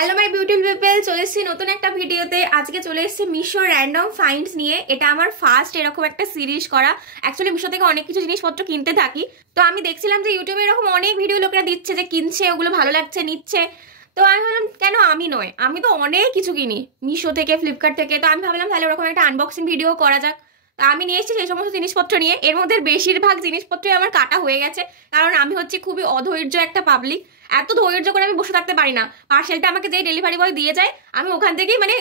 Hello my beautiful people, চলে এসেছি নতুন একটা ভিডিওতে। আজকে চলে এসেছি মিশো র্যান্ডম ফাইন্ডস নিয়ে। এটা আমার ফার্স্ট এরকম একটা সিরিজ করা। অ্যাকচুয়ালি মিশো থেকে অনেক কিছু জিনিসপত্র কিনতে থাকি, তো আমি দেখছিলাম যে ইউটিউবে এরকম অনেক ভিডিও লোকেরা দিচ্ছে যে কিনছে, ওগুলো ভালো লাগছে, নিচ্ছে। তো আমি ভাবলাম কেন আমি নয়, আমি তো অনেক কিছু কিনি মিশো থেকে, ফ্লিপকার্ট থেকে। তো আমি ভাবলাম তাহলে ওরকম একটা আনবক্সিং ভিডিও করা যাক। তা আমি নিয়ে এসেছি সেই সমস্ত জিনিসপত্র নিয়ে। এর মধ্যে বেশিরভাগ জিনিসপত্রই আমার কাটা হয়ে গেছে, কারণ আমি হচ্ছে খুবই অধৈর্য একটা পাবলিক। এত ধৈর্য করে আমি বসে থাকতে পারি না। পার্সেলটা আমাকে যেই ডেলিভারি বয় দিয়ে যায়, আমি ওখান থেকেই মানে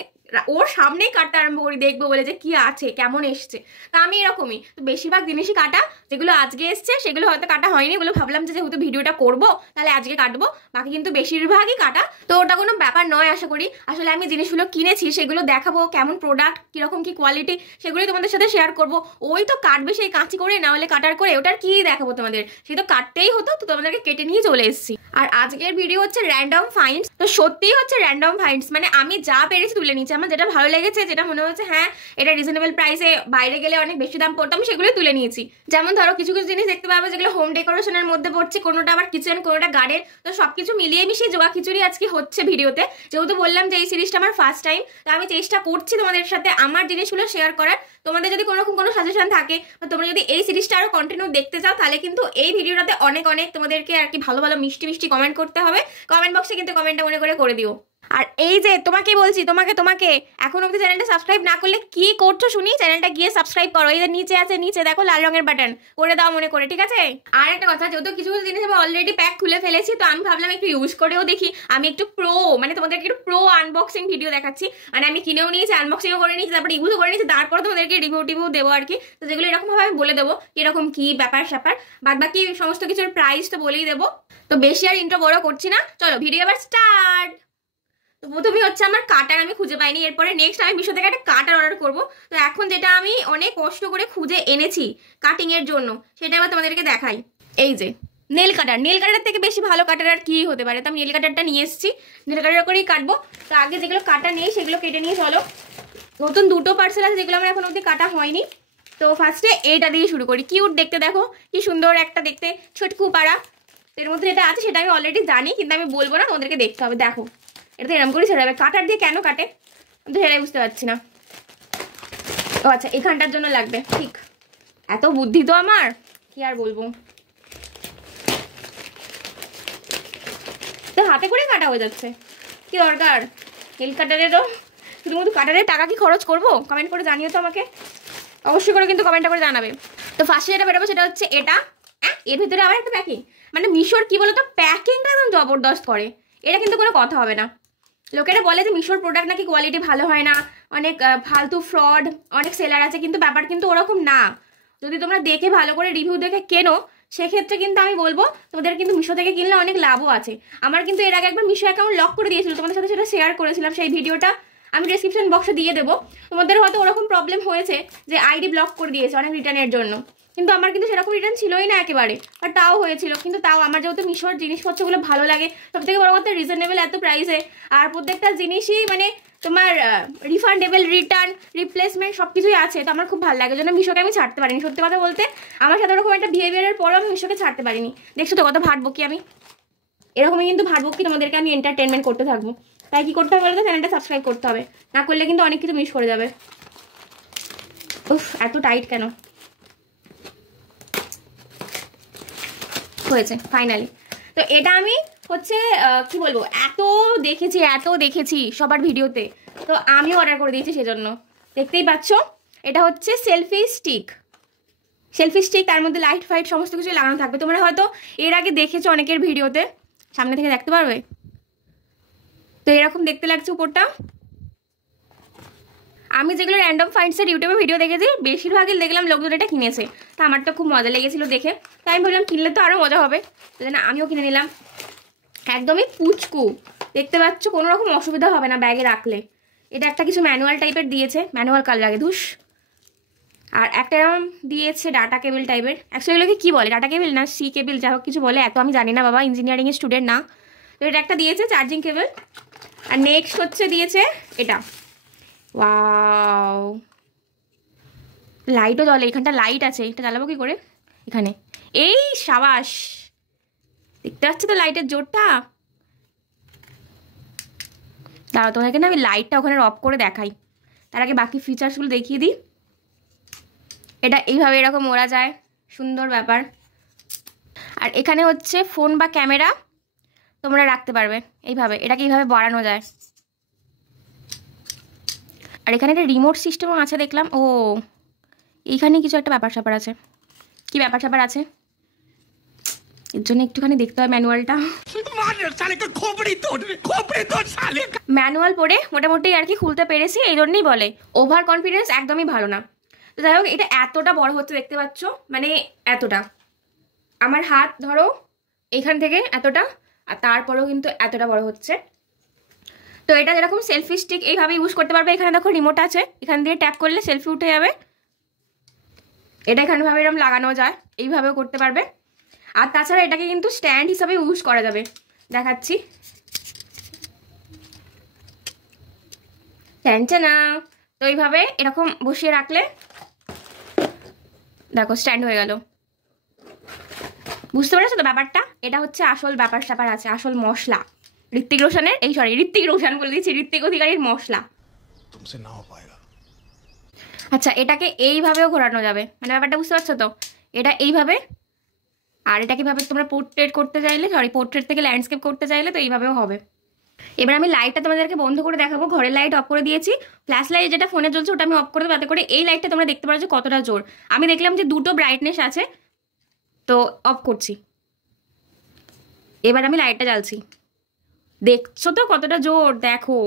ওর সামনেই কাটতে আরম্ভ করি, দেখবো বলে যে কি আছে, কেমন এসছে। তা আমি এরকমই, তো বেশিরভাগ জিনিসই কাটা। যেগুলো আজকে এসছে সেগুলো হয়তো কাটা হয়নি, ওগুলো ভাবলাম যে যেহেতু ভিডিওটা করবো তাহলে আজকে কাটবো। বাকি কিন্তু বেশিরভাগই কাটা, তো ওটা কোনো ব্যাপার নয় আশা করি। আসলে আমি জিনিসগুলো কিনেছি, সেগুলো দেখাবো, কেমন প্রোডাক্ট, কিরকম কি কোয়ালিটি, সেগুলোই তোমাদের সাথে শেয়ার করবো। ওই তো কাটবে সেই কাঁচি করে, না হলে কাটার করে, ওটার কি দেখাবো তোমাদের, সে তো কাটতেই হতো, তো তোমাদেরকে কেটে নিয়ে চলে এসেছি। আর আজকের ভিডিও হচ্ছে র্যান্ডম ফাইন্ডস। তো সত্যিই হচ্ছে র্যান্ডম ফাইন্ডস, মানে আমি যা পেরেছি তুলে নিচ্ছি। আমার যেটা ভালো লেগেছে, যেটা মনে হচ্ছে হ্যাঁ এটা রিজনেবল প্রাইসে, বাইরে গেলে অনেক বেশি দাম পড়তো, আমি সেগুলোই তুলে নিয়েছি। যেমন ধরো কিছু কিছু জিনিস দেখতে পাবো যেগুলো হোম ডেকোরেশনের মধ্যে পড়ছে, কোনোটা আবার কিচেন, কোনোটা গার্ডেন। তো সবকিছু মিলিয়ে মিশিয়ে জোগা খিচুড়ি আজকে হচ্ছে ভিডিওতে। যেহেতু বললাম যে এই সিরিজটা আমার ফার্স্ট টাইম, তো আমি চেষ্টা করছি তোমাদের সাথে আমার জিনিসগুলো শেয়ার করার। তোমাদের যদি কোনো রকম কোনো সাজেশন থাকে, বা তোমরা যদি এই সিরিজটা আরো কন্টিনিউ দেখতে চাও, তাহলে কিন্তু এই ভিডিওটাতে অনেক অনেক তোমাদেরকে আর কি ভালো ভালো মিষ্টি মিষ্টি কমেন্ট করতে হবে। কমেন্ট বক্সে কিন্তু কমেন্টটা মনে করে দিও। আর এই যে তোমাকে বলছি, তোমাকে এখন অব্দি চ্যানেলটা সাবস্ক্রাইব না করলে কি করছো শুনি, চ্যানেলটা গিয়ে সাবস্ক্রাইব করো। এই যে নিচে আছে, নিচে দেখো লাল রঙের বাটন, করে দাও মনে করে, ঠিক আছে? আর একটা কথা, যেহেতু কিছু কিছু জিনিস আমি অলরেডি প্যাক খুলে ফেলেছি, তো আমি ভাবলাম একটু ইউজ করেও দেখি। আমি একটু প্রো, মানে তোমাদেরকে একটু প্রো আনবক্সিং ভিডিও দেখাচ্ছি। মানে আমি কিনেও নিয়েছি, আনবক্সিংও করে নিয়েছি, তারপরে ইউজও করে নিয়েছি, তারপরে তোমাদেরকে রিভিউ দেবো আর কি। তো যেগুলো এরকম ভাবে আমি বলে দেবো কিরকম কি ব্যাপার স্যাপার, বাদ বাকি সমস্ত কিছুর প্রাইস তো বলেই দেবো। তো বেশি আর ইন্ট্রো বড় করছি না, চলো ভিডিও এবার স্টার্ট। তো প্রথমেই হচ্ছে আমার কাটার আমি খুঁজে পাইনি, এরপরে নেক্সট আমি মিশো থেকে একটা কাটার অর্ডার করবো। তো এখন যেটা আমি অনেক কষ্ট করে খুঁজে এনেছি কাটিং এর জন্য, সেটা এবার তোমাদেরকে দেখাই। এই যে নেল কাটার, নেল কাটার থেকে বেশি ভালো কাটার আর কি হতে পারে। তো আমি নেল কাটারটা নিয়ে এসেছি, নেল কাটার করেই কাটবো। তো আগে যেগুলো কাটা নেই সেগুলো কেটে নিয়ে চলো। নতুন দুটো পার্সেল আছে যেগুলো আমার এখন অব্দি কাটা হয়নি। তো ফার্স্টে এইটা দিয়ে শুরু করি। কিউট দেখতে, দেখো কি সুন্দর একটা দেখতে, ছোটকু পাড়া। এর মধ্যে যেটা আছে সেটা আমি অলরেডি জানি, কিন্তু আমি বলবো না, তোমাদেরকে দেখতে হবে। দেখো এটা তো এরকম করে ছেড়ে যাবে, কাটার দিয়ে কেন কাটে আমি তো সেটাই বুঝতে পারছি না। ও আচ্ছা, এখানটার জন্য লাগবে, ঠিক। এত বুদ্ধি তো আমার, কি আর বলবো। তো হাতে করে কাটা হয়ে যাচ্ছে, কি দরকার নেল কাটারেরও। শুধুমাত্র কাটারের টাকা কি খরচ করবো? কমেন্ট করে জানিও তো আমাকে, অবশ্যই করে কিন্তু কমেন্টটা করে জানাবে। তো ফার্স্টে যেটা বেরোবো সেটা হচ্ছে এটা। এর ভিতরে আবার একটা প্যাকিং, মানে মিশোর কি বলতো, প্যাকিংটা একদম জবরদস্ত করে। এটা কিন্তু কোনো কথা হবে না। লোকেরা বলে যে মিশোর প্রোডাক্ট নাকি কোয়ালিটি ভালো হয় না, অনেক ফালতু ফ্রড, অনেক সেলার আছে, কিন্তু ব্যাপার কিন্তু ওরকম না। যদি তোমরা দেখে ভালো করে রিভিউ দেখে কেনো, সেক্ষেত্রে কিন্তু আমি বলবো তোমাদের কিন্তু মিশো থেকে কিনলে অনেক লাভও আছে। আমার কিন্তু এর আগে একবার মিশো অ্যাকাউন্ট লক করে দিয়েছিল, তোমাদের সাথে সেটা শেয়ার করেছিলাম, সেই ভিডিওটা আমি ডেসক্রিপশন বক্সে দিয়ে দেবো। তোমাদের হয়তো ওরকম প্রবলেম হয়েছে যে আইডি ব্লক করে দিয়েছে অনেক রিটার্নের জন্য, কিন্তু আমার কিন্তু সেরকম রিটার্ন ছিলই না একেবারে, আর তাও হয়েছিল। কিন্তু তাও আমার যেহেতু মিশোর জিনিসপত্রগুলো ভালো লাগে, সব থেকে বড় কথা রিজনেবল এত প্রাইসে, আর প্রত্যেকটা জিনিসই মানে তোমার রিফান্ডেবল, রিটার্ন, রিপ্লেসমেন্ট সব কিছুই আছে। তো আমার খুব ভালো লাগে, জন্য মিশোকে আমি ছাড়তে পারিনি। সত্যি কথা বলতে আমার সাথে ওরকম একটা বিহেভিয়ারের পরও আমি মিশোকে ছাড়তে পারিনি। দেখছো তো কত ভাটবো কি আমি, এরকমই কিন্তু ভাটবো কি তোমাদেরকে আমি এন্টারটেনমেন্ট করতে থাকবো। তাই কি করতে হবে বলো তো, চ্যানেলটা সাবস্ক্রাইব করতে হবে, না করলে কিন্তু অনেক কিছু মিস করে যাবে। উফ, এত টাইট কেন হয়েছে ফাইনালি। তো এটা আমি হচ্ছে কি বলবো, এত দেখেছি সবার ভিডিওতে, তো আমিও অর্ডার করে দিয়েছি সেজন্য। দেখতেই পাচ্ছ এটা হচ্ছে সেলফি স্টিক, তার মধ্যে লাইট ফাইট সমস্ত কিছু লাগানো থাকবে। তোমরা হয়তো এর আগে দেখেছো অনেকের ভিডিওতে, সামনে থেকে দেখতে পারবে। তো এরকম দেখতে লাগছে উপরটা। আমি যেগুলো র্যান্ডম ফাইন্ডসের ইউটিউবে ভিডিও দেখেছি, বেশিরভাগই দেখলাম লোকজন এটা কিনেছে। তো আমার তো খুব মজা লেগেছিল দেখে, তাই আমি ভাবলাম কিনলে তো আরও মজা হবে, সেজন্য আমিও কিনে নিলাম। একদমই পুচকু, দেখতে পাচ্ছ, কোনো রকম অসুবিধা হবে না ব্যাগে রাখলে। এটা একটা কিছু ম্যানুয়াল টাইপের দিয়েছে, ম্যানুয়াল কাল লাগে ধুস। আর একটা এরকম দিয়েছে ডাটা কেবল টাইপের, অ্যাকচুয়ালি এগুলোকে কী বলে, ডাটা কেবল না সি কেবল, যা হোক কিছু বলে, এত আমি জানি না বাবা, ইঞ্জিনিয়ারিংয়ের স্টুডেন্ট না। তো এটা একটা দিয়েছে চার্জিং কেবল। আর নেক্সট হচ্ছে দিয়েছে এটা, ওয়াও, লাইটও জ্বলে, এখানটা লাইট আছে, এটা জ্বালাবো কি করে এখানে, এই সাবাস, দেখতে পাচ্ছ তো লাইটের জোরটা। দাঁড়াও, তোমাদেরকে না আমি লাইটটা ওখানে অফ করে দেখাই, তার আগে বাকি ফিচার্সগুলো দেখিয়ে দিই। এটা এইভাবে এরকম ওরা যায়, সুন্দর ব্যাপার। আর এখানে হচ্ছে ফোন বা ক্যামেরা তোমরা রাখতে পারবে এইভাবে, এটাকে এইভাবে বাড়ানো যায়। আর এখানে একটা রিমোট সিস্টেমও আছে দেখলাম। ও এইখানে কিছু একটা ব্যাপার স্যাপার আছে, কি ব্যাপার স্যাপার আছে এর জন্য একটুখানি দেখতে হয় ম্যানুয়ালটা। ম্যানুয়াল পড়ে মোটামুটি আর কি খুলতে পেরেছি, এই জন্যই বলে ওভার কনফিডেন্স একদমই ভালো না। তো যাই হোক, এটা এতটা বড় হচ্ছে দেখতে পাচ্ছ, মানে এতটা, আমার হাত ধরো এখান থেকে এতটা, আর তারপরেও কিন্তু এতটা বড় হচ্ছে। তো এটা যেরকম সেলফি স্টিক এইভাবে ইউজ করতে পারবে। এখানে দেখো রিমোট আছে, এখান দিয়ে ট্যাপ করলে সেলফি উঠে যাবে। এটা এখানেভাবে এরকম লাগানো যায়, এইভাবেও করতে পারবে। আর তাছাড়া এটাকে কিন্তু স্ট্যান্ড হিসাবে ইউজ করা যাবে, দেখাচ্ছি। স্ট্যান্ডটা না, তো এইভাবে এরকম বসিয়ে রাখলে দেখো স্ট্যান্ড হয়ে গেল। বুঝতে পেরেছো তো ব্যাপারটা? এটা হচ্ছে আসল ব্যাপার স্যাপার আছে, আসল মশলা ঋত্বিক রোশনের, এই সরি ঋত্বিক রোশন বলে দিচ্ছি, ঋত্বিক অধিকারীর মশলা। আচ্ছা, এটাকে এইভাবেও ঘোরানো যাবে, মানে ব্যাপারটা বুঝতে পারছো তো? এটা এইভাবে, আর এটা কিভাবে তোমরা পোর্ট্রেট করতে চাইলে, সরি পোর্ট্রেট থেকে ল্যান্ডস্কেপ করতে চাইলে তো এইভাবেও হবে। এবার আমি লাইটটা তোমাদেরকে বন্ধ করে দেখাবো। ঘরের লাইট অফ করে দিয়েছি, ফ্ল্যাশ লাইট যেটা ফোনে জ্বলছে ওটা আমি অফ করে দেবো, তাতে করে এই লাইটটা তোমরা দেখতে পারো যে কতটা জোর। আমি দেখলাম যে দুটো ব্রাইটনেস আছে, তো অফ করছি। এবার আমি লাইটটা জ্বালছি, দেখছো তো কতটা জোর, দেখো।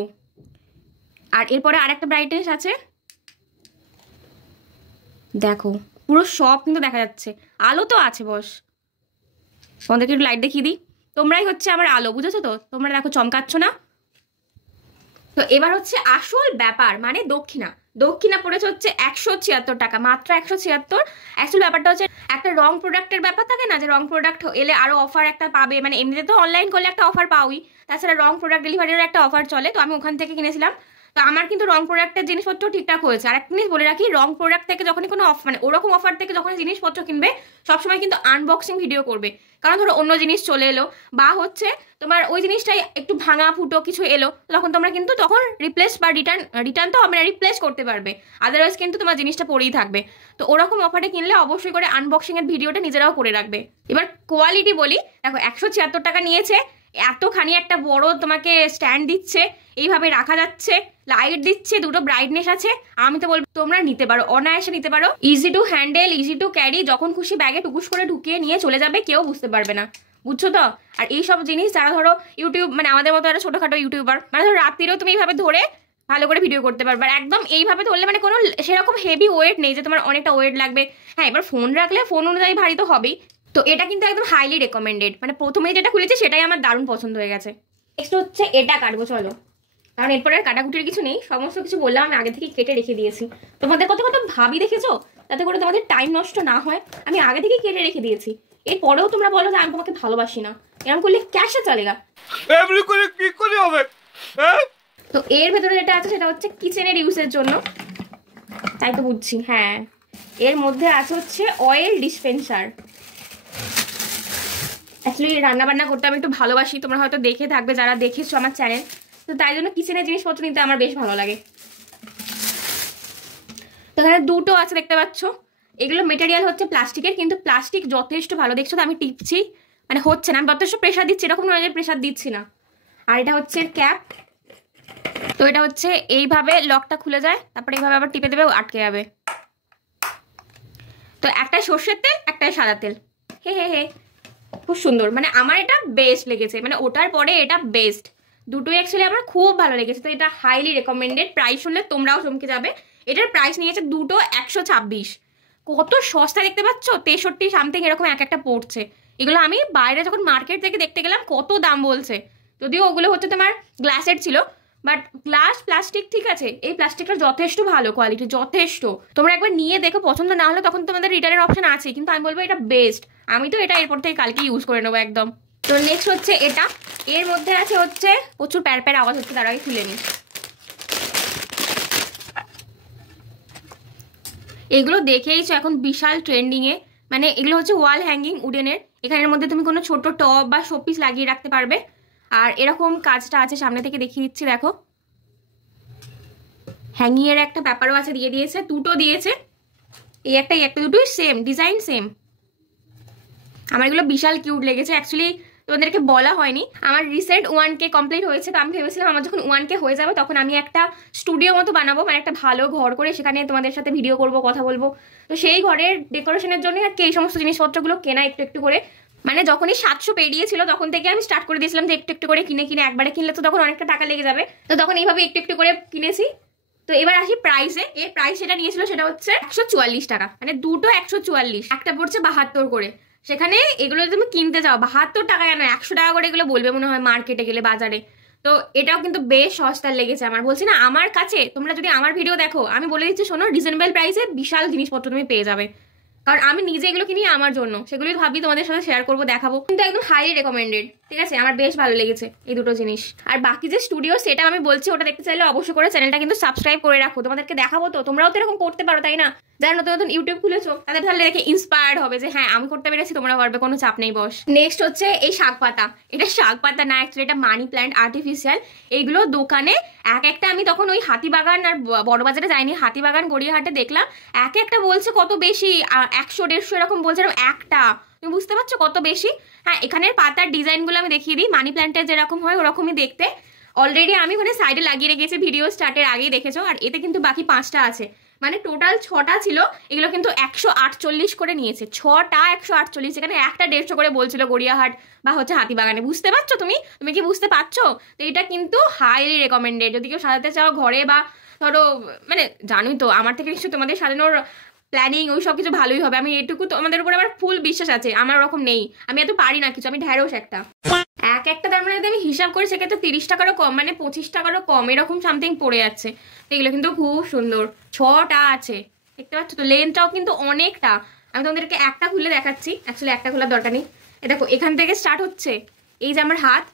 আর এরপরে আরেকটা ব্রাইটনেস আছে, দেখো পুরো সব কিন্তু দেখা যাচ্ছে। আলো তো আছে বস, তোমাদেরকে একটু লাইট দেখিয়ে দিই। তোমরাই হচ্ছে আমার আলো, বুঝেছো তো? তোমরা দেখো চমকাচ্ছ না? তো এবার হচ্ছে আসল ব্যাপার, মানে দক্ষিণা। দক্ষিণা পড়েছে হচ্ছে 176 টাকা, মাত্র 176। অ্যাকচুয়াল ব্যাপারটা হচ্ছে একটা রং প্রোডাক্টের ব্যাপার থাকে না, যে রং প্রোডাক্ট এলে আরো অফার একটা পাবে, মানে এমনিতে তো অনলাইন করলে একটা অফার পাওই, তাছাড়া রং প্রোডাক্ট ডেলিভারিরও একটা অফার চলে, তো আমি ওখান থেকে কিনেছিলাম। তো আমার কিন্তু রং প্রোডাক্টের জিনিসপত্র ঠিকঠাক হয়েছে। আর একটা জিনিস বলে রাখি, রং প্রোডাক্ট থেকে যখনই কোনো মানে ওরকম অফার থেকে যখন জিনিসপত্র কিনবে, সবসময় কিন্তু আনবক্সিং ভিডিও করবে। কারণ ধরো অন্য জিনিস চলে এলো, বা হচ্ছে তোমার ওই জিনিসটাই একটু ভাঙা ফুটো কিছু এলো, তখন তোমরা কিন্তু তখন রিপ্লেস বা রিটার্ন তো হবে না, রিপ্লেস করতে পারবে। আদারওয়াইজ কিন্তু তোমার জিনিসটা পড়েই থাকবে। তো ওরকম অফারে কিনলে অবশ্যই করে আনবক্সিং এর ভিডিওটা নিজেরাও করে রাখবে। এবার কোয়ালিটি বলি, দেখো 176 টাকা নিয়েছে, এতখানি একটা বড় তোমাকে স্ট্যান্ড দিচ্ছে, এইভাবে রাখা যাচ্ছে, লাইট দিচ্ছে, দুটো ব্রাইটনেস আছে। আমি তো বলবো তোমরা নিতে পারো, অনায়াসে নিতে পারো। Easy to handle, easy to carry, যখন খুশি ব্যাগে টুকুস করে ঢুকিয়ে নিয়ে চলে যাবে, কেউ বুঝতে পারবে না, বুঝছো তো? আর এইসব জিনিস যারা ধরো ইউটিউব, মানে আমাদের মতো একটা ছোটখাটো ইউটিউবার, মানে ধরো রাত্রিরেও তুমি এইভাবে ধরে ভালো করে ভিডিও করতে পারবে। আর একদম এইভাবে ধরলে মানে কোনো সেরকম হেভি ওয়েট নেই যে তোমার অনেকটা ওয়েট লাগবে। হ্যাঁ, এবার ফোন রাখলে ফোন অনুযায়ী ভারী তো হবেই। তো এটা কিন্তু একদম হাইলি রেকমেন্ডেড, মানে প্রথমে যেটা খুলেছে সেটাই আমার দারুণ পছন্দ হয়ে গেছে। নেক্সট হচ্ছে এটা কাটবো, চলো, কারণ এরপরে আর কাটাকুটির কিছু নেই, সমস্ত কিছু বললাম, আমি আগে থেকে কেটে রেখে দিয়েছি। তোমাদের কত কত ভাবি দেখেছো, যাতে করে তোমাদের টাইম নষ্ট না হয়, আমি আগে থেকে কেটে রেখে দিয়েছি। এরপরেও তোমরা বলো যে আমি তোমাকে ভালোবাসি না, এরকম করলে ক্যাশে চলেগা, এমনি করে কি করে হবে? তো এর ভেতরে যেটা আছে সেটা হচ্ছে কিচেনের ইউজের জন্য, তাই তো বুঝছি। হ্যাঁ, এর মধ্যে আছে হচ্ছে অয়েল ডিসপেন্সার। অ্যাকচুয়ালি রান্নাবান্না করতে আমি একটু ভালোবাসি, তোমরা হয়তো দেখে থাকবে যারা দেখেছো আমার চ্যানেল, তো তাই জন্য কিচেনের জিনিসপত্র নিতে আমার বেশ ভালো লাগে। তো এখানে দুটো আছে দেখতে পাচ্ছ, এগুলো মেটেরিয়াল হচ্ছে প্লাস্টিকের, কিন্তু প্লাস্টিক যথেষ্ট ভালো। দেখছো তো আমি টিপছি, মানে হচ্ছে না, আমি যথেষ্ট প্রেশার দিচ্ছি, এরকম নয় যে প্রেশার দিচ্ছি না। আর এটা হচ্ছে ক্যাপ, তো এটা হচ্ছে এইভাবে লকটা খুলে যায়, তারপরে এইভাবে আবার টিপে দেবে, আটকে যাবে। তো একটা সর্ষের তেল, একটা সাদা তেল, হে হে হে, খুব সুন্দর, মানে আমার এটা বেস্ট লেগেছে, মানে ওটার পরে এটা বেস্ট। দুটোই অ্যাকচুয়ালি আমার খুব ভালো লেগেছে, তো এটা হাইলি রেকমেন্ডেড। প্রাইস শুনলে তোমরাও চমকে যাবে। এটার প্রাইস নিয়েছে দুটো 126, কত সস্তা দেখতে পাচ্ছ, 63 সামথিং এরকম এক একটা পড়ছে। এগুলো আমি বাইরে যখন মার্কেট থেকে দেখতে গেলাম কত দাম বলছে, যদিও ওগুলো হচ্ছে তোমার গ্লাসের ছিল, বাট গ্লাস প্লাস্টিক ঠিক আছে, এই প্লাস্টিকটা যথেষ্ট ভালো কোয়ালিটি, যথেষ্ট। তোমরা একবার নিয়ে দেখো, পছন্দ না হলে তখন তোমাদের রিটার্নের অপশন আছে, কিন্তু আমি বলবো এটা বেস্ট। আমি তো এটা এরপর থেকে কালকে ইউজ করে নেবো একদম। তো নেক্সট হচ্ছে এটা, এর মধ্যে আছে হচ্ছে প্রচুর প্যার প্যার আওয়াজ হচ্ছে, তার আগে খুলে নিই। এগুলো দেখেইছো এখন বিশাল ট্রেন্ডিংয়ে, মানে এগুলো হচ্ছে ওয়াল হ্যাঙ্গিং উডেনের। এখানের মধ্যে তুমি কোনো ছোট টব বা শোপিস লাগিয়ে রাখতে পারবে। আর এরকম কাজটা আছে, সামনে থেকে দেখিয়ে দিচ্ছি, দেখো হ্যাঙ্গিং এর একটা ব্যাপারও আছে, দিয়ে দিয়েছে, দুটো দিয়েছে, এই একটা এই একটা, দুটোই সেম ডিজাইন সেম। আমার এগুলো বিশাল কিউট লেগেছে। অ্যাকচুয়ালি তোমাদেরকে বলা হয়নি, আমার রিসেন্ট 1K কমপ্লিট হয়েছে, তো আমি ভেবেছিলাম আমার যখন 1K হয়ে যাবে তখন আমি একটা স্টুডিও মতো বানাবো, মানে একটা ভালো ঘর করে সেখানে তোমাদের সাথে ভিডিও করব, কথা বলবো। তো সেই ঘরের ডেকোরেশনের জন্য আর কি এই সমস্ত জিনিসপত্রগুলো কেনা একটু একটু করে, মানে যখনই 700 পেরিয়েছিল তখন থেকে আমি স্টার্ট করে দিয়েছিলাম যে একটু একটু করে কিনে কিনে, একবারে কিনলে তো তখন অনেকটা টাকা লেগে যাবে, তো তখন এইভাবে একটু একটু করে কিনেছি। তো এবার আসি প্রাইসে। এর প্রাইস যেটা নিয়েছিল সেটা হচ্ছে 144 টাকা, মানে দুটো 144, একটা পড়ছে 72 করে। সেখানে এগুলো যদি তুমি কিনতে যাও 72 টাকা কেন 100 টাকা করে এগুলো বলবে মনে হয় মার্কেটে গেলে, বাজারে। তো এটাও কিন্তু বেশ সস্তার লেগেছে আমার, বলছি না আমার কাছে। তোমরা যদি আমার ভিডিও দেখো আমি বলে দিচ্ছি শোনো, রিজনেবল প্রাইসে বিশাল জিনিসপত্র তুমি পেয়ে যাবে, কারণ আমি নিজে এগুলো কিনি আমার জন্য, সেগুলোই ভাবি তোমাদের সাথে শেয়ার করবো, দেখাবো। কিন্তু একদম হাইলি রেকমেন্ডেড, ঠিক আছে? আমার বেশ ভালো লেগেছে এই দুটো জিনিস। আর বাকি যে স্টুডিও সেটা আমি বলছি, ওটা দেখতে চাইলে অবশ্যই করে চ্যানেলটা কিন্তু সাবস্ক্রাইব করে রাখো, তোমাদেরকে দেখাবো। তো তোমরাও তো এরকম করতে পারো, তাই না? যারা নতুন নতুন ইউটিউব খুলেছো তাদের তাহলে দেখে ইন্সপায়ার্ড হবে যে হ্যাঁ আমি করতে পেরেছি, তোমরা পারবে, কোনো চাপ নেই বস। নেক্সট হচ্ছে এই শাক পাতা। এটা শাক পাতা না, অ্যাকচুয়ালি এটা মানি প্ল্যান্ট, আর্টিফিশিয়াল। এইগুলো দোকানে এক একটা, আমি তখন ওই হাতিবাগান আর বড়বাজারে যাইনি, হাতিবাগান গড়িয়াহাটে দেখলাম এক একটা বলছে কত বেশি, 100-150 এরকম বলছে একটা। তুমি বুঝতে পারছো কত বেশি? হ্যাঁ, এখানের পাতার ডিজাইনগুলো আমি দেখিয়ে দিই, মানি প্ল্যান্টের যেরকম হয় ওরকমই দেখতে। অলরেডি আমি ওখানে সাইডে লাগিয়ে রেখেছি, ভিডিও স্টার্টের আগেই দেখেছো। আর এতে কিন্তু বাকি 5টা আছে, মানে টোটাল 6টা ছিল। এগুলো কিন্তু 148 করে নিয়েছে, 6টা 148, এখানে একটা 150 করে বলছিল গড়িয়াহাট বা হচ্ছে হাতিবাগানে। বুঝতে পারছো তুমি কি বুঝতে পারছো? তো এটা কিন্তু হাইলি রেকমেন্ডেড যদি কেউ সাজাতে চাও ঘরে, বা ধরো মানে জানোই তো আমার থেকে নিশ্চয়ই তোমাদের সাজানোর প্ল্যানিং ওই সব কিছু ভালোই হবে। আমি এটুকু তোমাদের উপর আমার ফুল বিশ্বাস আছে, আমার ওরকম নেই, আমি এত পারি না কিছু, আমি ঢ্যাঁড়স একটা। একটা তার মানে যদি আমি হিসাব করি সেক্ষেত্রে 30 টাকারও কম, মানে 25 টাকারও কম এরকম সামথিং পড়ে যাচ্ছে। এগুলো কিন্তু খুব সুন্দর, 6টা আছে, দেখতে পাচ্ছ তো? লেন্থটাও কিন্তু অনেকটা। আমি তোমাদেরকে একটা খুলে দেখাচ্ছি, অ্যাকচুয়ালি একটা খোলার দরকার নেই। এ দেখো এখান থেকে স্টার্ট হচ্ছে, এই যে আমার হাত,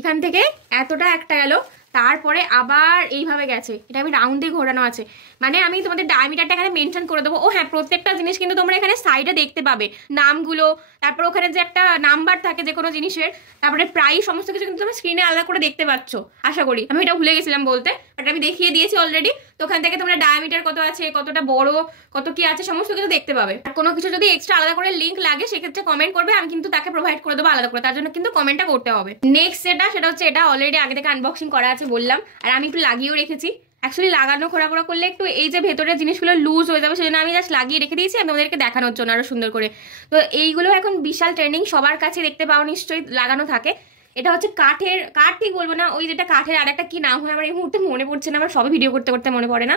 এখান থেকে এতটা একটা গেল, তারপরে আবার এইভাবে গেছে। এটা আমি রাউন্ডে ঘোরানো আছে, মানে আমি তোমাদের ডায়ামিটারটা এখানে মেনশন করে দেবো। ও হ্যাঁ, প্রত্যেকটা জিনিস কিন্তু তোমরা এখানে সাইডে দেখতে পাবে নামগুলো, তারপর ওখানে যে একটা নাম্বার থাকে যে কোনো জিনিসের, তারপরে প্রাইস, সমস্ত কিছু কিন্তু তোমরা স্ক্রিনে আলাদা করে দেখতে পাচ্ছ আশা করি। আমি এটা ভুলে গেছিলাম বলতে, বাট আমি দেখিয়ে দিয়েছি অলরেডি। তো ওখান থেকে তোমরা ডায়ামিটার কত আছে, কতটা বড়, কত কি আছে, সমস্ত কিছু দেখতে পাবে। আর কোনো কিছু যদি এক্সট্রা আলাদা করে লিঙ্ক লাগে সেক্ষেত্রে কমেন্ট করবে, আমি কিন্তু তাকে প্রোভাইড করে দেবো আলাদা করে, তার জন্য কিন্তু কমেন্টটা করতে হবে। নেক্সট সেটা হচ্ছে, এটা অলরেডি আগে থেকে আনবক্সিং করা আছে বললাম, আর আমি একটু লাগিয়েও রেখেছি। অ্যাকচুয়ালি লাগানো খোড়া করলে একটু এই যে ভেতরের জিনিসগুলো লুজ হয়ে যাবে, সেজন্য আমি জাস্ট লাগিয়ে রেখে দিয়েছি আমি তোমাদেরকে দেখানোর জন্য আরো সুন্দর করে। তো এইগুলো এখন বিশাল ট্রেন্ডিং, সবার কাছে দেখতে পাও নিশ্চয়ই লাগানো থাকে। এটা হচ্ছে কাঠের, কাঠ ঠিক বলবো না, ওই যেটা কাঠের আর একটা কি নাম হয় আমার এই মুহূর্তে মনে পড়ছে না, আমার সবই ভিডিও করতে করতে মনে পড়ে না।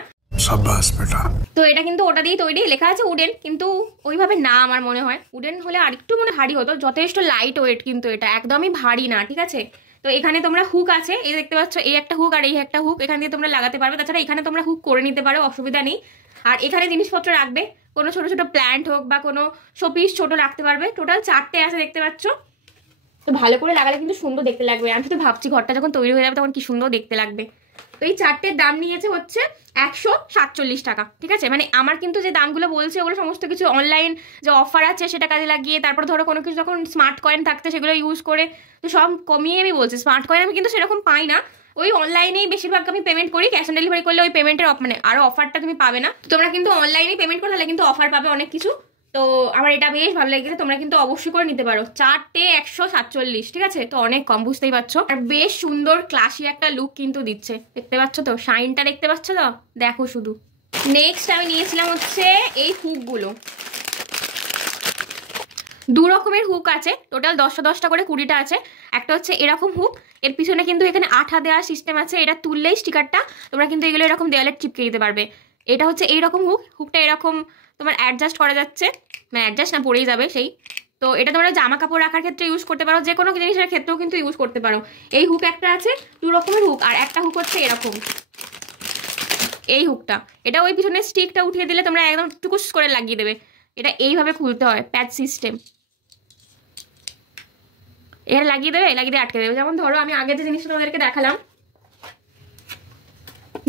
তো এটা কিন্তু ওটা দিয়ে তৈরি, লেখা আছে উডেন, কিন্তু ওইভাবে না, আমার মনে হয় উডেন হলে আরেকটু মনে ভারী হতো। যথেষ্ট লাইট ওয়েট কিন্তু এটা একদমই ভারী না, ঠিক আছে? তো এখানে তোমরা হুক আছে, এই দেখতে পাচ্ছ, এই একটা হুক আর এই একটা হুক, এখান দিয়ে তোমরা লাগাতে পারবে। তাছাড়া এখানে তোমরা হুক করে নিতে পারো, অসুবিধা নেই। আর এখানে জিনিসপত্র রাখবে, কোনো ছোট ছোট প্ল্যান্ট হোক বা কোনো শোপিস ছোট রাখতে পারবে। টোটাল 4টে আছে দেখতে পাচ্ছ। তো ভালো করে লাগালে কিন্তু সুন্দর দেখতে লাগবে। আমি শুধু ভাবছি ঘরটা যখন তৈরি হয়ে যাবে তখন কি সুন্দর দেখতে লাগবে। তো এই 4টের দাম নিয়েছে হচ্ছে 147 টাকা, ঠিক আছে? মানে আমার কিন্তু যে দামগুলো বলছে ওগুলো সমস্ত কিছু অনলাইন যে অফার আছে সেটা কাজে লাগিয়ে, তারপর ধরো কোনো কিছু যখন স্মার্ট কয়েন থাকতে সেগুলো ইউজ করে, তো সব কমিয়ে আমি বলছি। স্মার্ট কয়েন আমি কিন্তু সেরকম পাই না, ওই অনলাইনেই বেশিরভাগ আমি পেমেন্ট করি। ক্যাশ অন ডেলিভারি করলে ওই পেমেন্টের মানে আরও অফারটা তুমি পাবে না। তোমরা কিন্তু অনলাইনেই পেমেন্ট করলে কিন্তু অফার পাবে অনেক কিছু। তো আমার এটা বেশ ভালো লেগেছে, তোমরা কিন্তু অবশ্যই করে নিতে পারো। 4টে 147, ঠিক আছে? তো অনেক কম, বুঝতেই পারছো। আর বেশ সুন্দর ক্লাসি একটা লুক কিন্তু দিচ্ছে, দেখতে পাচ্ছ তো? শাইনটা দেখতে পাচ্ছ তো? দেখো শুধু। নেক্সট আমি নিয়েছিলাম হচ্ছে এই হুকগুলো, 2 রকমের হুক আছে, টোটাল 10টা করে 20টা আছে। একটা হচ্ছে এরকম হুক, এর পিছনে কিন্তু এখানে আঠা দেওয়ার সিস্টেম আছে, এটা তুললেই স্টিকারটা তোমরা কিন্তু এগুলো এরকম দেওয়ালে চিপকে দিতে পারবে। এটা হচ্ছে এইরকম হুক, হুকটা এরকম তোমার অ্যাডজাস্ট করা যাচ্ছে, মানে অ্যাডজাস্ট না, পড়েই যাবে সেই। তো এটা তোমরা জামা কাপড় রাখার ক্ষেত্রে ইউজ করতে পারো, যে কোনো জিনিসের ক্ষেত্রেও কিন্তু ইউজ করতে পারো। এই হুক একটা আছে, 2 রকমের হুক। আর একটা হুক হচ্ছে এরকম, এই হুকটা, এটা ওই পিছনের স্টিকটা উঠিয়ে দিলে তোমরা একদম টুকুস করে লাগিয়ে দেবে। এটা এইভাবে খুলতে হয়, প্যাচ সিস্টেম। এর লাগিয়ে দেবে, লাগিয়ে দিয়ে আটকে দেবে। যেমন ধরো আমি আগে যে জিনিসটা তোমাদেরকে দেখালাম,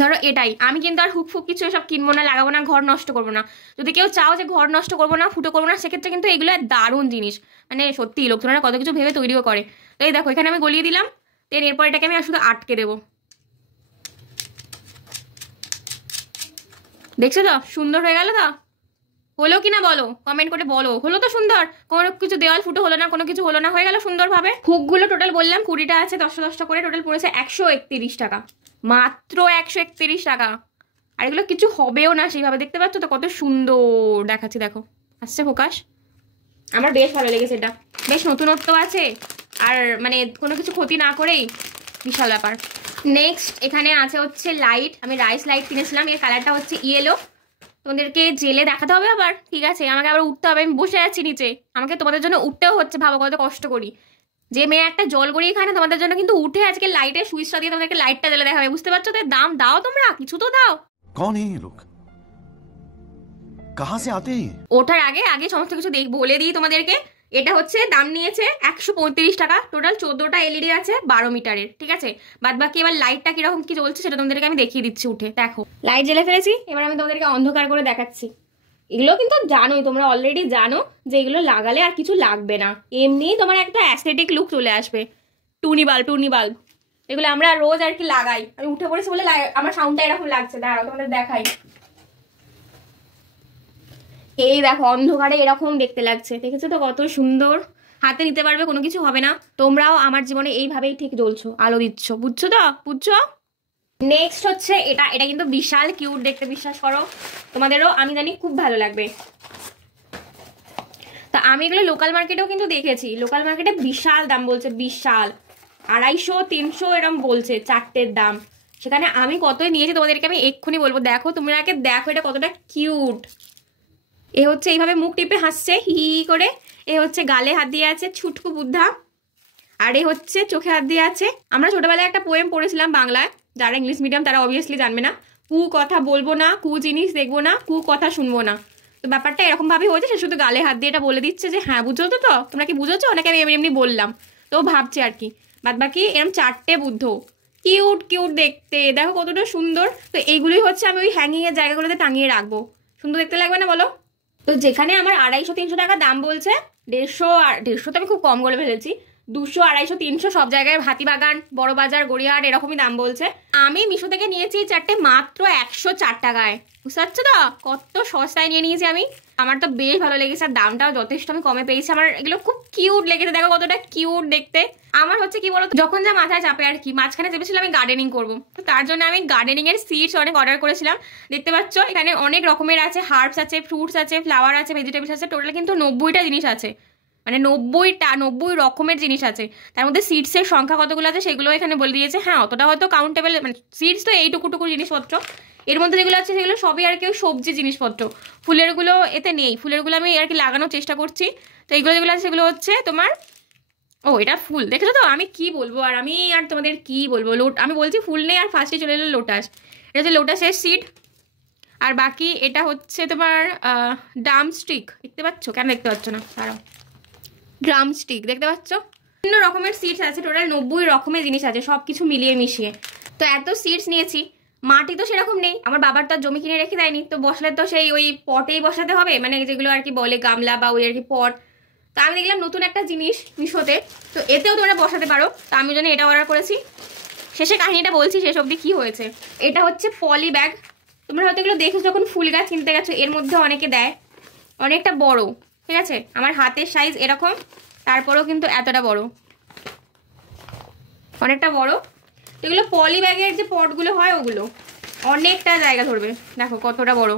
ধরো এটাই, আমি কিন্তু আর হুক ফুক কিছু এসব কিনবো না, লাগাবো না, ঘর নষ্ট করবো না। যদি কেউ চাও যে ঘর নষ্ট করবো না, ফুটো করবো না, সেক্ষেত্রে কিন্তু এগুলো দারুণ জিনিস। মানে সত্যি লোকজনেরা কত কিছু ভেবে তৈরিও করে। তো এই দেখো এখানে আমি গলিয়ে দিলাম, দেন এরপর এটাকে আমি শুধু আটকে দেবো। দেখছো তো সুন্দর হয়ে গেল তো? হলো কিনা বলো, কমেন্ট করে বলো। হলো তো সুন্দর, কোনো কিছু দেওয়াল ফুটো হলো না, কোনো কিছু হলো না, হয়ে গেল সুন্দরভাবে। হুকগুলো টোটাল বললাম 20টা আছে, 10টা করে টোটাল পড়েছে 131 টাকা, মাত্র 131 টাকা। আর এগুলো কিছু হবেও না সেইভাবে, দেখতে পাচ্ছ তো কত সুন্দর দেখাচ্ছে। দেখো আসছে ফোকাস, আমার বেশ ভালো লেগেছে এটা, বেশ নতুনত্ব আছে আর মানে কোনো কিছু ক্ষতি না করেই বিশাল ব্যাপার। নেক্সট এখানে আছে হচ্ছে লাইট, আমি রাইস লাইট কিনেছিলাম, এর কালারটা হচ্ছে ইয়েলো। তোমাদেরকে জেলে দেখাতে হবে আবার, ঠিক আছে? আমাকে আবার উঠতে হবে, আমি বসে আছি নিচে, আমাকে তোমাদের জন্য উঠতেও হচ্ছে, ভাবো কত কষ্ট করি। যে মেয়ে একটা জল গড়িয়ে খায় না, তোমাদের জন্য কিন্তু উঠে আজকে লাইটের সুইচটা দিয়ে তোমাদেরকে লাইটটা জ্বেলে দেখাবে, বুঝতে পারছো? তো দাম দাও তোমরা, কিছু তো দাও। कौन है ये लोग, कहां से आते हैं? ওঠার আগে আগে সমস্ত কিছু বলে দিই তোমাদেরকে। এটা হচ্ছে দাম নিয়েছে 135 টাকা, টোটাল 14টা এলইডি আছে 12 মিটারের, ঠিক আছে? বাদ বাকি এবার লাইটটা কিরকম কি জ্বলছে সেটা তোমাদেরকে আমি দেখিয়ে দিচ্ছি উঠে। দেখো লাইট জ্বেলে ফেলেছি, এবার আমি তোমাদেরকে অন্ধকার করে দেখাচ্ছি। এগুলো কিন্তু জানোই, তোমরা অলরেডি জানো যে এগুলো লাগালে আর কিছু লাগবে না, এমনি তোমার একটা অ্যাস্থেটিক লুক চলে আসবে। টুনি বাল্ব এগুলো আমরা রোজ আর কি লাগাই। আমি উঠে পড়েছি বলে আমার সাউন্ডটা এরকম লাগছে, দাঁড়াও তোমাদের দেখাই। এই দেখো অন্ধকারে এরকম দেখতে লাগছে, দেখেছো তো কত সুন্দর? হাতে নিতে পারবে, কোনো কিছু হবে না। তোমরাও আমার জীবনে এইভাবেই ঠিক জ্বলছো, আলো দিচ্ছ, বুঝছো তো? বুঝছো? নেক্সট হচ্ছে এটা, এটা কিন্তু বিশাল কিউট দেখতে, বিশ্বাস করো তোমাদেরও আমি জানি খুব ভালো লাগবে। তা আমি এগুলো লোকাল মার্কেটেও কিন্তু দেখেছি, লোকাল মার্কেটে বিশাল দাম বলছে, বিশাল 250-300 এরকম বলছে চারটের দাম। সেখানে আমি কতই নিয়েছি তোমাদেরকে আমি এক্ষুনি বলবো। দেখো তোমরা আগে দেখো এটা কতটা কিউট। এ হচ্ছে এইভাবে মুখ টিপে হাসছে হি হি করে, এ হচ্ছে গালে হাত দিয়ে আছে ছুটকু বুদ্ধা, আর এ হচ্ছে চোখে হাত দিয়ে আছে। আমরা ছোটবেলায় একটা পোয়েম পড়েছিলাম বাংলায়, যারা ইংলিশ মিডিয়াম তারা অবভিয়াসলি জানবে না। কু কথা বলবো না, কু জিনিস দেখবো না, কু কথা শুনবো না। তো ব্যাপারটা এরকম ভাবেই হয়েছে, সে শুধু গালে হাত দিয়ে এটা বলে দিচ্ছে যে হ্যাঁ বুঝছো তো, তোমরা কি বুঝেছো? ওনাকে আমি এমনি বললাম, তো ভাবছে আর কি। বাদ বাকি এরকম 4টে বুদ্ধ, কিউট কিউট দেখতে, দেখো কতটা সুন্দর। তো এইগুলোই হচ্ছে আমি ওই হ্যাঙ্গিং এর জায়গাগুলোতে টাঙিয়ে রাখবো, সুন্দর দেখতে লাগবে না বলো? তো যেখানে আমার 250-300 টাকা দাম বলছে, 150 তো আমি খুব কম করে ফেলেছি, 200, 250, 300 সব জায়গায়, হাতিবাগান, বড় বাজার, গড়িয়াহাট এরকমই দাম বলছে। আমি মিশো থেকে নিয়েছি 4টে মাত্র 104 টাকায়, বুঝতে পারছো তো কত সস্তায় নিয়ে নিয়েছি আমি। আমার তো বেশ ভালো লেগেছে, আর দামটাও যথেষ্ট আমি কমে পেয়েছি। আমার এগুলো খুব কিউট লেগেছে, দেখো কতটা কিউট দেখতে। আমার হচ্ছে কি বলতো, যখন যা মাথায় চাপে আর কি, মাঝখানে চেপেছিলাম আমি গার্ডেনিং করবো, তো তার জন্য আমি গার্ডেনিং এর সিডস অনেক অর্ডার করেছিলাম। দেখতে পাচ্ছ এখানে অনেক রকমের আছে, হার্বস আছে, ফ্রুটস আছে, ফ্লাওয়ার আছে, ভেজিটেবলস আছে, টোটাল কিন্তু 90টা জিনিস আছে, মানে 90 রকমের জিনিস আছে। তার মধ্যে সিডসের সংখ্যা কতগুলো আছে সেগুলো এখানে বলে দিয়েছে। হ্যাঁ অতটা হয়তো কাউন্টেবল, মানে সিডস তো এইটুকু জিনিসপত্র, এর মধ্যে যেগুলো আছে সেগুলো সবই আর কি সবজি জিনিসপত্র। ফুলেরগুলো এতে নেই, ফুলেরগুলো আমি আর কি লাগানোর চেষ্টা করছি। তো এইগুলো যেগুলো আছে সেগুলো হচ্ছে তোমার, ও এটা ফুল, দেখেছো তো? আমি কি বলবো আর, আমি আর তোমাদের কি বলবো, আমি বলছি ফুল নেই আর ফার্স্টে চলে এলো লোটাস। এটা হচ্ছে লোটাসের সিড। আর বাকি এটা হচ্ছে তোমার ড্রামস্টিক, দেখতে পাচ্ছ? কেন দেখতে পাচ্ছ না? দাঁড়াও, ড্রামস্টিক দেখতে পাচ্ছ? বিভিন্ন রকমের সিডস আছে, টোটাল 90 রকমের জিনিস আছে, সব কিছু মিলিয়ে মিশিয়ে। তো এত সিডস নিয়েছি, মাটি তো সেরকম নেই, আমার বাবার তো জমি কিনে রেখে দেয়নি, তো বসলে তো সেই ওই পটেই বসাতে হবে, মানে যেগুলো আর কি বলে গামলা বা ওই আর কি পট। তো আমি দেখলাম নতুন একটা জিনিস মিশোতে, তো এতেও তোমরা বসাতে পারো, তো আমি জন্য এটা অর্ডার করেছি। শেষে কাহিনীটা বলছি, শেষ অবধি কি হয়েছে। এটা হচ্ছে পলি ব্যাগ, তোমরা হয়তো এগুলো দেখো যখন ফুল গাছ কিনতে গেছো, এর মধ্যে অনেকে দেয়, অনেকটা বড়, ঠিক আছে? আমার হাতের সাইজ এরকম, তারপরেও কিন্তু এতটা বড়, অনেকটা বড়। এগুলো পলি ব্যাগের যে পটগুলো হয় ওগুলো অনেকটা জায়গা ধরবে, দেখো কতটা বড়,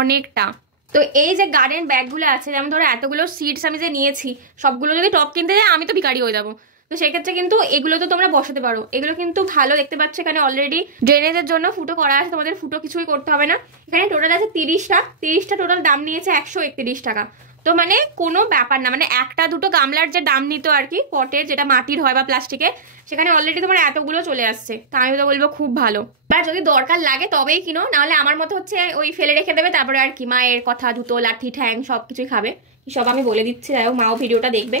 অনেকটা। তো এই যে গার্ডেন ব্যাগগুলো আছে, যেমন ধরো এতগুলো সিডস আমি যে নিয়েছি, সবগুলো যদি টপ কিনতে যাই আমি তো ভিখারি হয়ে যাবো। তো সেক্ষেত্রে কিন্তু এগুলো তো তোমরা বসাতে পারো, এগুলো কিন্তু ভালো। দেখতে পাচ্ছ এখানে অলরেডি ড্রেনেজের জন্য ফুটো করা আছে, তোমাদের ফুটো কিছুই করতে হবে না। এখানে টোটাল আছে 30টা টোটাল দাম নিয়েছে 131 টাকা। তো মানে কোনো ব্যাপার না, মানে একটা দুটো গামলার যে দাম নিত আর কি পটের, যেটা মাটির হয় বা প্লাস্টিকের, সেখানে অলরেডি তোমার এতগুলো চলে আসছে। তা আমি তো বলবো খুব ভালো। বা যদি দরকার লাগে তবেই কিনো, নাহলে আমার মতো হচ্ছে ওই ফেলে রেখে দেবে, তারপরে আর কি মায়ের কথা, জুতো, লাঠি, ঠ্যাং সবকিছুই খাবে। সব আমি বলে দিচ্ছি, যাই হোক মাও ভিডিওটা দেখবে।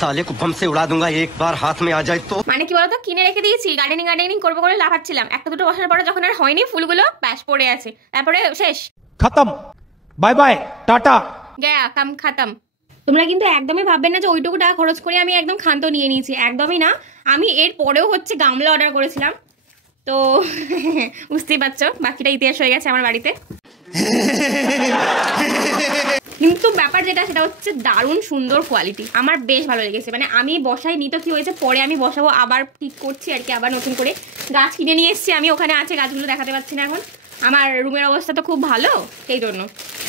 साले को बम से उड़ा दूंगा एक बार हाथ में आ जाए तो। মানে কি বলতো, কিনে রেখে দিয়েছি, গার্ডেনিং করবো করে লাফাচ্ছিলাম, একটা দুটো বছর পরে যখন আর হয়নি ফুলগুলো, ব্যাস পড়ে আছে, তারপরে শেষ, खत्म, बाय बाय टाटा, গয়া কাম খাতাম। তোমরা কিন্তু একদমই ভাববেন না যে ওইটুকু টাকা খরচ করে আমি একদম ক্ষান্ত নিয়ে নিয়েছি, একদমই না। আমি এর পরেও হচ্ছে গামলা অর্ডার করেছিলাম, তো বুঝতেই পারছো বাকিটা ইতিহাস হয়ে গেছে আমার বাড়িতে। কিন্তু ব্যাপার যেটা সেটা হচ্ছে দারুণ সুন্দর কোয়ালিটি, আমার বেশ ভালো লেগেছে। মানে আমি বসাই নি তো কি হয়েছে, পরে আমি বসাবো, আবার ঠিক করছি আর কি, আবার নতুন করে গাছ কিনে নিয়ে এসেছি আমি, ওখানে আছে, গাছগুলো দেখাতে পাচ্ছি না এখন। আমার রুমের অবস্থা তো খুব ভালো সেই জন্য।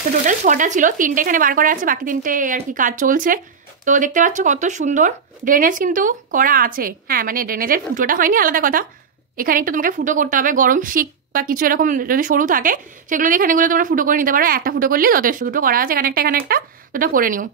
তো টোটাল 6টা ছিল, 3টে এখানে বার করা আছে, বাকি 3টে আর কি কাজ চলছে। তো দেখতে পাচ্ছ কত সুন্দর ড্রেনেজ কিন্তু করা আছে। হ্যাঁ মানে ড্রেনেজের ফুটোটা হয়নি আলাদা কথা, এখানে একটু তোমাকে ফুটো করতে হবে, গরম শিক বা কিছু এরকম যদি সরু থাকে সেগুলো দিয়ে এখানেগুলো তোমরা ফুটো করে নিতে পারো। একটা ফুটো করলে যথেষ্ট, দুটো করা আছে এখানে একটা, দুটো করে নিও।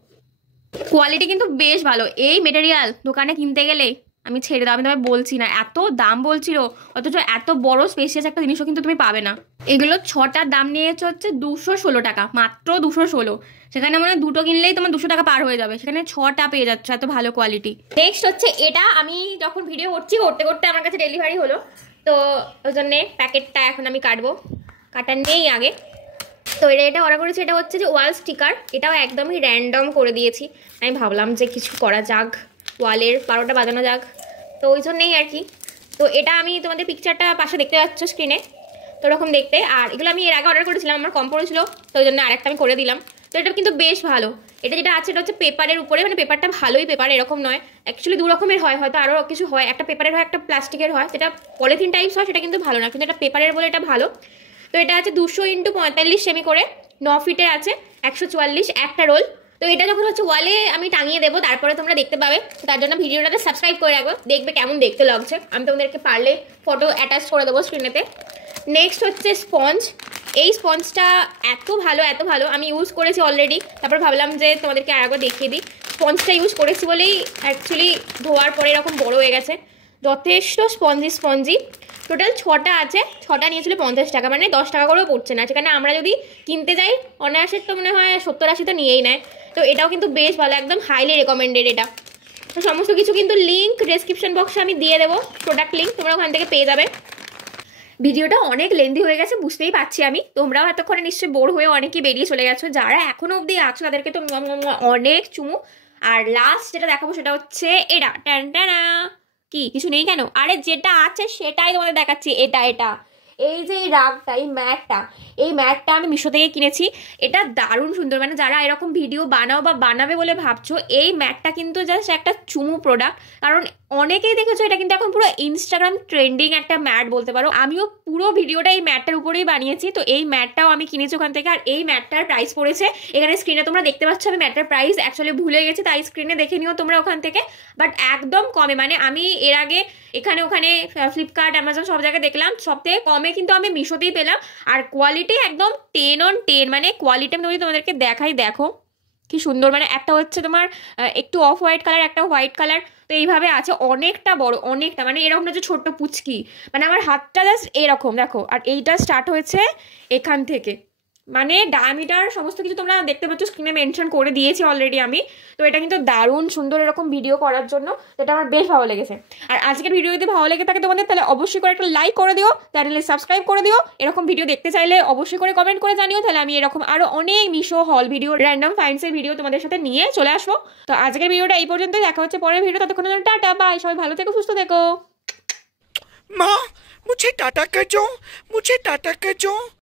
কোয়ালিটি কিন্তু বেশ ভালো। এই মেটেরিয়াল দোকানে কিনতে গেলে আমি ছেড়ে দাও, আমি তোমায় বলছি না, এত দাম বলছিল, অথচ এত বড় স্পেসিয়াস একটা জিনিসও কিন্তু তুমি পাবে না। এগুলো 6টার দাম নিয়েছে হচ্ছে 216 টাকা, মাত্র 216। সেখানে মনে হয় 2টো কিনলেই তোমার 200 টাকা পার হয়ে যাবে, সেখানে 6টা পেয়ে যাচ্ছ, এত ভালো কোয়ালিটি। নেক্সট হচ্ছে এটা, আমি যখন ভিডিও করতে করতে আমার কাছে ডেলিভারি হলো, তো ওই জন্যে প্যাকেটটা এখন আমি কাটবো, কাটার নেই আগে। তো এটা অর্ডার করেছি, এটা হচ্ছে যে ওয়াল স্টিকার, এটাও একদমই র্যান্ডম করে দিয়েছি। আমি ভাবলাম যে কিছু করা যাক, ওয়ালের 12টা বাজানো যাক, তো ওই জন্যেই আর কি। তো এটা আমি তোমাদের পিকচারটা পাশে দেখতে পাচ্ছ স্ক্রিনে, তো ওরকম দেখতে। আর এগুলো আমি এর আগে অর্ডার করেছিলাম, আমার কম পড়েছিল, তো ওই জন্য আরেকটা আমি করে দিলাম। তো এটা কিন্তু বেশ ভালো। এটা যেটা আছে এটা হচ্ছে পেপারের উপরে, মানে পেপারটা ভালোই পেপার, এরকম নয়। অ্যাকচুয়ালি 2 রকমের হয়, হয়তো আরও কিছু হয়, একটা পেপারের হয়, একটা প্লাস্টিকের হয়। যেটা পলিথিন টাইপস হয় সেটা কিন্তু ভালো না, কিন্তু এটা পেপারের বলে এটা ভালো। তো এটা আছে 200x45 সেমি করে, 9 ফিটের আছে, 144 একটা রোল। তো এটা যখন হচ্ছে ওয়ালে আমি টাঙিয়ে দেবো তারপরে তোমরা দেখতে পাবে, তার জন্য ভিডিওটাতে সাবস্ক্রাইব করে রাখবো, দেখবে কেমন দেখতে লাগছে। আমি তোমাদেরকে পারলে ফটো অ্যাটাচ করে দেবো স্ক্রিনেতে। নেক্সট হচ্ছে স্পঞ্জ। এই স্পঞ্জটা এত ভালো, আমি ইউজ করেছি অলরেডি, তারপর ভাবলাম যে তোমাদেরকে আর একবার দেখিয়ে দিই। স্পঞ্জটা ইউজ করেছি বলেই অ্যাকচুয়ালি ধোয়ার পরে এরকম বড় হয়ে গেছে, যথেষ্ট স্পঞ্জি। টোটাল 6টা আছে, 6টা নিয়েছিল 50 টাকা, মানে 10 টাকা করেও পড়ছে না। সেখানে আমরা যদি কিনতে যাই অনায়াসের তো মনে হয় 70-80 তো নিয়েই নেয়। তো এটাও কিন্তু বেশ ভালো, একদম হাইলি রেকমেন্ডেড এটা। তো সমস্ত কিছু কিন্তু লিঙ্ক ডেসক্রিপশন বক্সে আমি দিয়ে দেবো, প্রোডাক্ট লিঙ্ক তোমরা ওখান থেকে পেয়ে যাবে। ভিডিওটা অনেক লেন্দি হয়ে গেছে বুঝতেই পারছি আমি, তোমরাও এতক্ষণে নিশ্চয়ই বোর হয়ে অনেকেই বেরিয়ে চলে গেছো, যারা এখনো অবধি আছো তাদেরকে তো অনেক চুমু। আর লাস্ট যেটা দেখাবো সেটা হচ্ছে এটা, টানটানা। কি কিছু নেই কেন? আরে যেটা আছে সেটাই তোমাদের দেখাচ্ছি। এটা এই যে এই রাগটা, এই ম্যাটটা আমি মিশো থেকে কিনেছি। এটা দারুণ সুন্দর, মানে যারা এরকম ভিডিও বানাও বা বানাবে বলে ভাবছো, এই ম্যাটটা কিন্তু জাস্ট একটা চুমু প্রোডাক্ট। কারণ অনেকেই দেখেছো এটা কিন্তু এখন পুরো ইনস্টাগ্রাম ট্রেন্ডিং একটা ম্যাট বলতে পারো। আমিও পুরো ভিডিওটা এই ম্যাটটার উপরেই বানিয়েছি। তো এই ম্যাটটাও আমি কিনেছি ওখান থেকে। আর এই ম্যাটটার প্রাইস পড়েছে, এখানে স্ক্রিনে তোমরা দেখতে পাচ্ছ, আমি ম্যাটটার প্রাইস অ্যাকচুয়ালি ভুলে গেছি, তাই স্ক্রিনে দেখে নিও তোমরা ওখান থেকে। বাট একদম কমে, মানে আমি এর আগে এখানে ওখানে ফ্লিপকার্ট, অ্যামাজন সব জায়গায় দেখলাম, সব থেকে কমে কিন্তু আমি মিশোতেই পেলাম। আর কোয়ালিটি একদম 10 on 10, মানে কোয়ালিটি আমি তোমাদেরকে দেখাই, দেখো কি সুন্দর। মানে একটা হচ্ছে তোমার একটু অফ হোয়াইট কালার, একটা হোয়াইট কালার, তো এইভাবে আছে। অনেকটা বড়, অনেকটা, মানে এরকম না যে ছোট্ট পুচকি, মানে আমার হাতটা জাস্ট এরকম দেখো। আর এইটা স্টার্ট হয়েছে এখান থেকে, মানে ডায়ামিটার সমস্ত কিছু তোমরা দেখতে পাচ্ছ, স্ক্রিনে মেনশন করে দিয়েছি অলরেডি আমি। তো এটা কিন্তু দারুণ সুন্দর এরকম ভিডিও করার জন্য, যেটা আমার বেশ ভালো লেগেছে। আর আজকের ভিডিও যদি ভালো লেগে থাকে তোমাদের, তাহলে অবশ্যই করে একটা লাইক করে দিও, চ্যানেলে সাবস্ক্রাইব করে দিও। এরকম ভিডিও দেখতে চাইলে অবশ্যই করে কমেন্ট করে জানিও, তাহলে আমি এরকম আরো অনেক মিশো হল ভিডিও, র্যান্ডম ফাইন্ডসের ভিডিও তোমাদের সাথে নিয়ে চলে আসবো। তো আজকের ভিডিওটা এই পর্যন্তই, দেখা হচ্ছে পরের ভিডিও, ততক্ষণ টাটা বাই, সবাই ভালো থেকো, সুস্থ থেকো। माँ मुझे टाटा कर जो, मुझे टाटा कर जो।